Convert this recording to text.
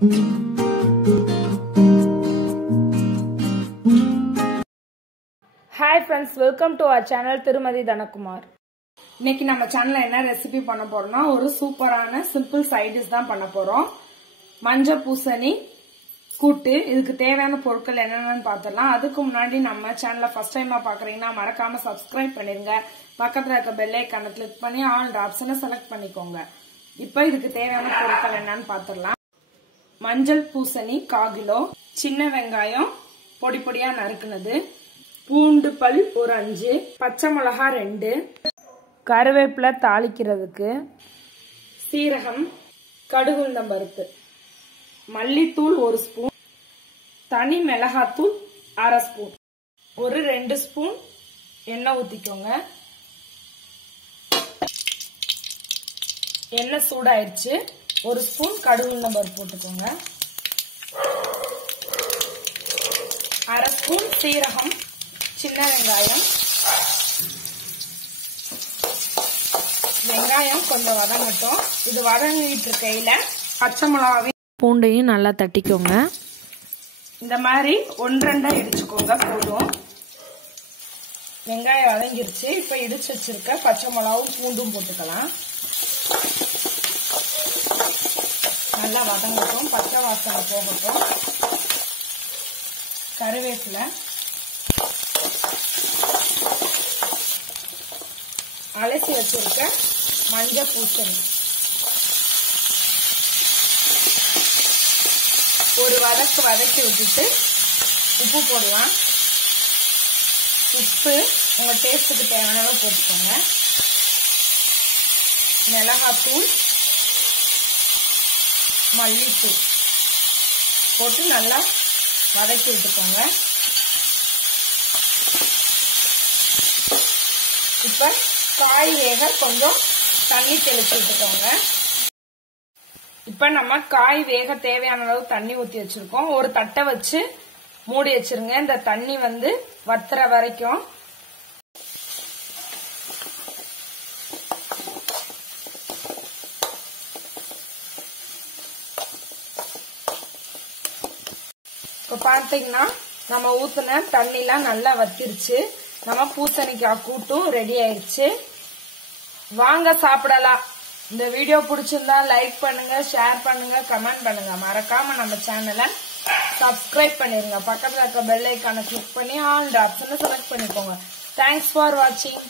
Hi friends, welcome to our channel Thirumathi Dhanakumar. இன்னைக்கு நம்ம சேனல்ல என்ன ரெசிபி பண்ண போறோம்னா ஒரு சூப்பரான சிம்பிள் சைட் டிஷ் தான் பண்ண போறோம். மஞ்சள் பூசணி கூட்டு. இதுக்கு தேவையான பொருட்கள் என்னென்னன்னு பார்த்தறலாம். அதுக்கு முன்னாடி நம்ம சேனலை ஃபர்ஸ்ட் டைமா பாக்குறீங்கன்னா மறக்காம Subscribe பண்ணிருங்க. பக்கத்துல இருக்க பெல் ஐகானை கிளிக் பண்ணி ஆல் ஆப்ஷனை செலக்ட் பண்ணிக்கோங்க. இப்போ இதுக்கு தேவையான பொருட்கள் என்னன்னு பார்த்தறலாம். மஞ்சள் பூசணி 1/4 கிலோ, சின்ன வெங்காயம் பொடி பொடியா நறுக்குனது, பூண்டு பல் ஒரு 5, பச்சை மிளகாய் 2, கருவேப்பிலை தாளிக்கிறதுக்கு, சீரகம், கடுகு உளுந்தம் பருப்பு, மல்லித்தூள் 1 ஸ்பூன், தனி மிளகாத்தூள் 1/2 ஸ்பூன், ஒரு 2 ஸ்பூன் எண்ணெய் ஊத்திக்கோங்க. எண்ணெய் சூடாயிருச்சு. 1 ஸ்பூன் கடுகு உளுந்தம் பருப்பு போட்டுக்கோங்க. 1/2 ஸ்பூன் சீரகம், சின்ன வெங்காயம், வெங்காயம் கொஞ்சம் வதங்கட்டும். இது வதங்கிட்டு இருக்கையில பச்சை மிளகாவையும் பூண்டையும் நல்லா தட்டிக்கோங்க. இந்த மாதிரி 1-2 இடிச்சுக்கோங்க போதும். வெங்காயம் வதங்கிருச்சு. இப்ப இடிச்சு வச்சிருக்க பச்சை மிளகாவும் பூண்டும் போட்டுக்கலாம். நல்லா வதங்கட்டும், பச்சை வாசனை போகட்டும். கருவேப்பிலை, அலசி வச்சிருக்க மஞ்சள் பூசணி, ஒரு வதக்கி விட்டுட்டு உப்பு போடலாம். உப்பு உங்க டேஸ்டுக்கு தேவையான போட்டுக்கோங்க. மிளகாத்தூள், மல்லித்தூள் போட்டு நல்லா வதக்கி விட்டுக்கோங்க. இப்ப காய் வேக கொஞ்சம் தண்ணி தெளிச்சு விட்டுக்கோங்க. இப்ப நம்ம காய் வேக தேவையான அளவு தண்ணி ஊத்தி வச்சிருக்கோம். ஒரு தட்டை வச்சு மூடி வச்சிருங்க. இந்த தண்ணி வத்துற வரைக்கும். இப்ப பாத்தீங்கன்னா நம்ம ஊத்துன தண்ணிலாம் நல்லா வத்திருச்சு. நம்ம பூசணிக்காய் கூட்டும் ரெடி ஆயிடுச்சு. வாங்க சாப்பிடலாம். இந்த வீடியோ பிடிச்சிருந்தா லைக் பண்ணுங்க, ஷேர் பண்ணுங்க, கமெண்ட் பண்ணுங்க. மறக்காம நம்ம சேனலை Subscribe பண்ணிருங்க. பக்கத்துல இருக்க பெல் ஐகானை கிளிக் பண்ணி ஆல் ஆப்ஷனை செலக்ட் பண்ணிக்கோங்க. தேங்க்ஸ் ஃபார் வாட்சிங்.